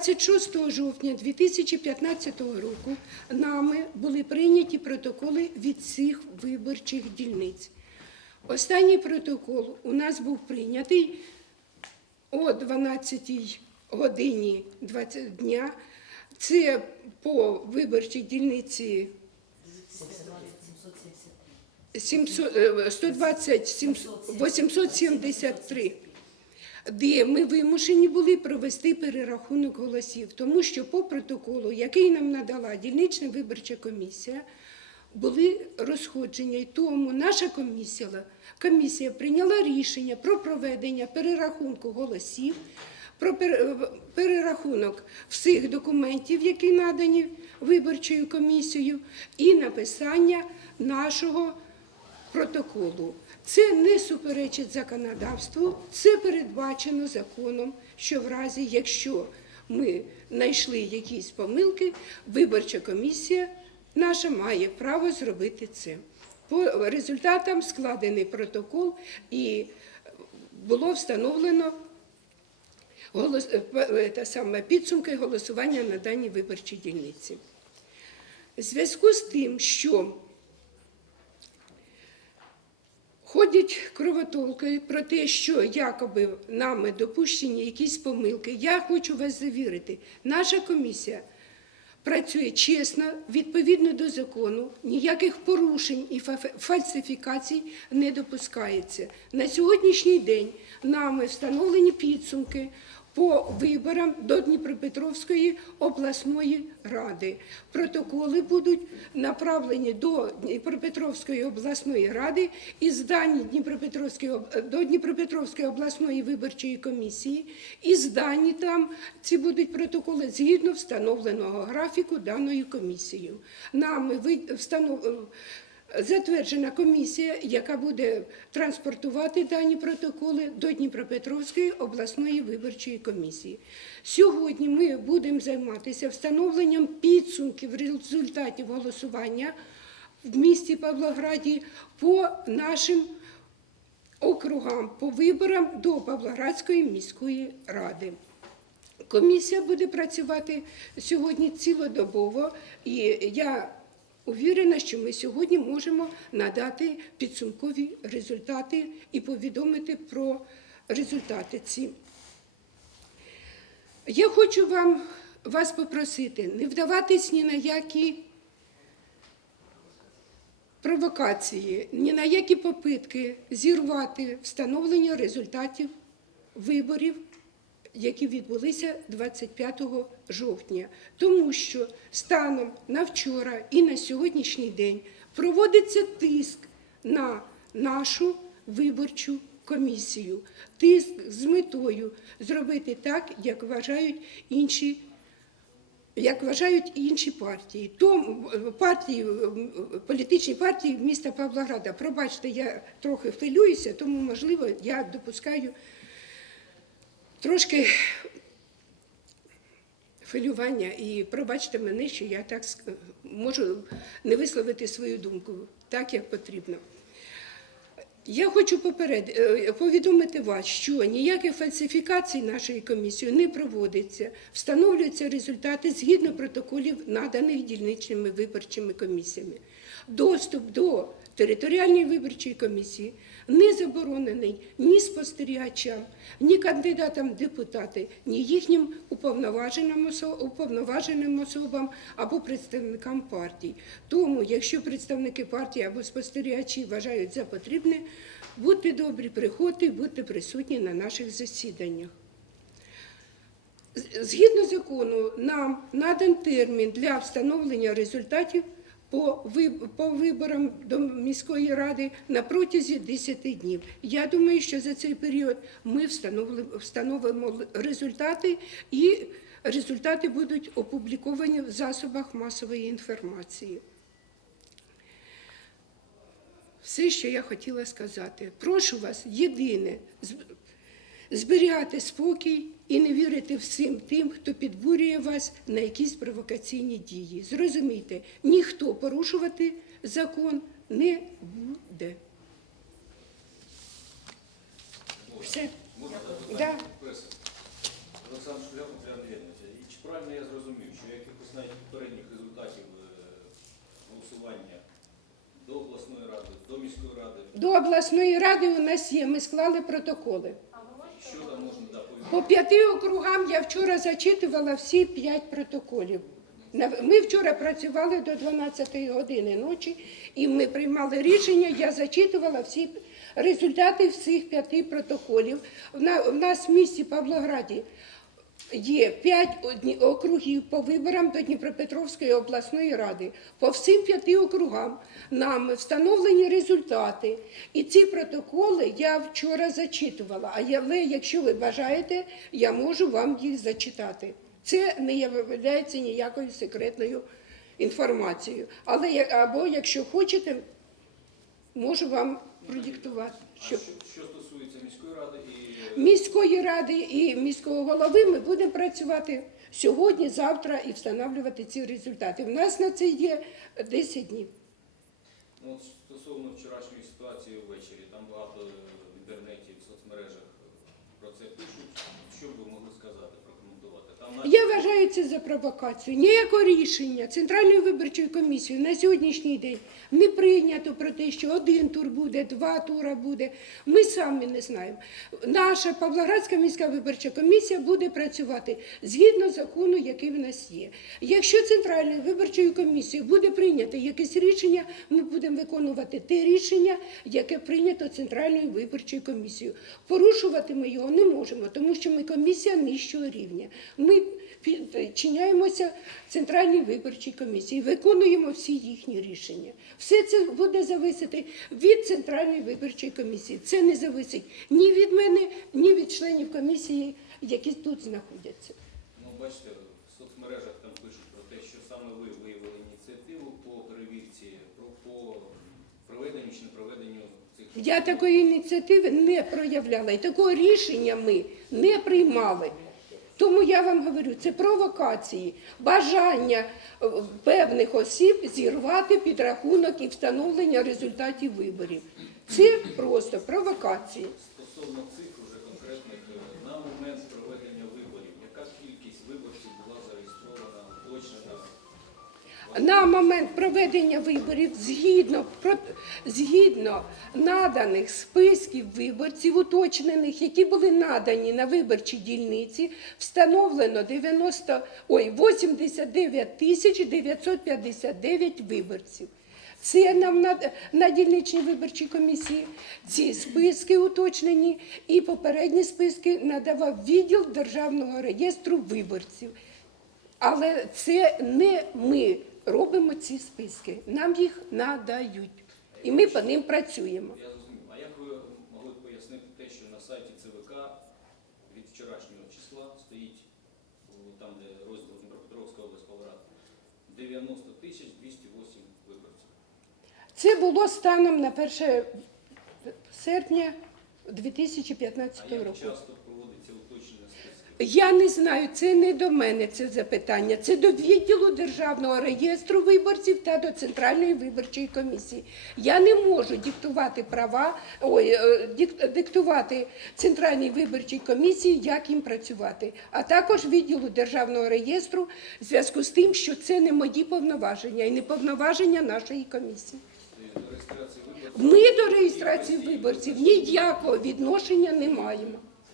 26 жовтня 2015 року нами були прийняті протоколи від всіх виборчих дільниць. Останній протокол у нас був прийнятий о 12 годині 20 дня. Це по виборчій дільниці 700, е, 120 700 873 де ми вимушені були провести перерахунок голосів, тому що по протоколу, який нам надала дільнична виборча комісія, були розходження. І тому наша комісія, комісія прийняла рішення про проведення перерахунку голосів, про перерахунок всіх документів, які надані виборчою комісією, і написання нашого протоколу. Це не суперечить законодавству, це передбачено законом, що в разі, якщо ми знайшли якісь помилки, виборча комісія наша має право зробити це. По результатам складений протокол і було встановлено голос, е, е, саме, підсумки голосування на даній виборчій дільниці. В зв'язку з тим, що Ходять кровотолки про те, що якоби нами допущені якісь помилки. Я хочу вас завірити, наша комісія працює чесно, відповідно до закону, ніяких порушень і фа- фальсифікацій не допускається. На сьогоднішній день нами встановлені підсумки по виборам до Дніпропетровської обласної ради. Протоколи будуть направлені до Дніпропетровської обласної ради і здані Дніпропетровської до Дніпропетровської обласної виборчої комісії. І здані там ці будуть протоколи згідно встановленого графіку даною комісією. Нами ви- встанов- Затверджена комісія, яка буде транспортувати дані протоколи до Дніпропетровської обласної виборчої комісії. Сьогодні ми будемо займатися встановленням підсумків результатів голосування в місті Павлограді по нашим округам, по виборам до Павлоградської міської ради. Комісія буде працювати сьогодні цілодобово, і я уверена, що ми сьогодні можемо надати підсумкові результати і повідомити про результати ці. Я хочу вам вас попросити не вдаватись ні на які провокації, ні на які попитки зірвати встановлення результатів виборів, які відбулися 25 жовтня. Тому що станом на вчора і на сьогоднішній день проводиться тиск на нашу виборчу комісію. Тиск з метою зробити так, як вважають інші як вважають інші партії. Тому партії, політичні партії міста Павлограда. Пробачте, я трохи хвилююся, тому, можливо, я допускаю трошки хвилювання. І пробачте мене, що я так можу не висловити свою думку так, як потрібно. Я хочу поперед... е, повідомити вас, що ніяких фальсифікацій нашої комісії не проводиться. Встановлюються результати згідно протоколів, наданих дільничними виборчими комісіями. Доступ до територіальної виборчої комісії не заборонений ні спостерігачам, ні кандидатам в депутати, ні їхнім уповноваженим, уповноваженим особам або представникам партій. Тому, якщо представники партії або спостерігачі вважають за потрібне, будьте добрі, приходьте і будьте присутні на наших засіданнях. Згідно закону, нам надан термін для встановлення результатів по виб- по виборам до міської ради на протязі 10 днів. Я думаю, що за цей період ми встановимо результати, і результати будуть опубліковані в засобах масової інформації. Все, що я хотіла сказати. Прошу вас, єдине, зберігати спокій і не вірити всім тим, хто підбурює вас на якісь провокаційні дії. Зрозумійте, ніхто порушувати закон не буде. Все. Да. Олександр Шуляк, Андрій Євгенович. І десь навіть попередніх результатів е, голосування до обласної ради, до міської ради. До обласної ради у нас є, ми склали протоколи. Що там можна да, повідомити? По п'яти округам я вчора зачитувала всі п'ять протоколів. Ми вчора працювали до 12 години ночі, і ми приймали рішення. Я зачитувала всі результати всіх п'яти протоколів. В нас в місті Павлограді є п'ять округів по виборам до Дніпропетровської обласної ради. По всім п'яти округам нам встановлені результати. І ці протоколи я вчора зачитувала. А я- якщо ви бажаєте, я можу вам їх зачитати. Це не є ніякою секретною інформацією. Але або якщо хочете, можу вам продиктувати. Що, що стосується міської ради і Міської ради і міського голови ми будемо працювати сьогодні, завтра і встановлювати ці результати. У нас на це є 10 днів. ну, от стосовно вчорашньої ситуації ввечері, там багато е, в інтернеті, в соцмережах е, про це пишуть. Що б ви могли сказати, прокоментувати? Там наче- Я вважаю це за провокацію. Ніякого рішення Центральної виборчої комісії на сьогоднішній день не прийнято про те, що один тур буде, два тура буде. Ми самі не знаємо. Наша Павлоградська міська виборча комісія буде працювати згідно закону, який в нас є. Якщо Центральною виборчою комісією буде прийнято якесь рішення, ми будемо виконувати те рішення, яке прийнято Центральною виборчою комісією. Порушувати ми його не можемо, тому що ми комісія нижчого рівня. Ми підчиняємося Центральній виборчій комісії, виконуємо всі їхні рішення. Все це буде зависити від Центральної виборчої комісії. Це не зависить ні від мене, ні від членів комісії, які тут знаходяться. Ну, бачите, в соцмережах там пишуть про те, що саме ви виявили ініціативу по перевірці, про по проведенню чи не проведенню цих Я такої ініціативи не проявляла, і такого рішення ми не приймали. Тому я вам говорю, це провокації, бажання е, певних осіб зірвати підрахунок і встановлення результатів виборів. Це просто провокації. стосовно цифр На момент проведення виборів згідно, згідно наданих списків виборців, уточнених, які були надані на виборчій дільниці, встановлено 90, ой, 89 тисяч 959 виборців. Це нам на, на дільничній виборчій комісії. Ці списки уточнені і попередні списки надавав відділ Державного реєстру виборців. Але це не ми робимо ці списки, нам їх надають. І ми по ним працюємо. Я зрозумів. А як ви могли б пояснити те, що на сайті ЦВК від вчорашнього числа стоїть, там де розділ Дніпропетровська Павлоград, 90 тисяч 208 виборців? Це було станом на 1 серпня А 2015 як року. уточнення списків? Я не знаю, це не до мене це запитання. Це до відділу Державного реєстру виборців та до Центральної виборчої комісії. Я не можу диктувати права, ой, е, диктувати Центральній виборчій комісії, як їм працювати, а також відділу Державного реєстру в зв'язку з тим, що це не мої повноваження і не повноваження нашої комісії. Ми до реєстрації виборців ніякого відношення не маємо.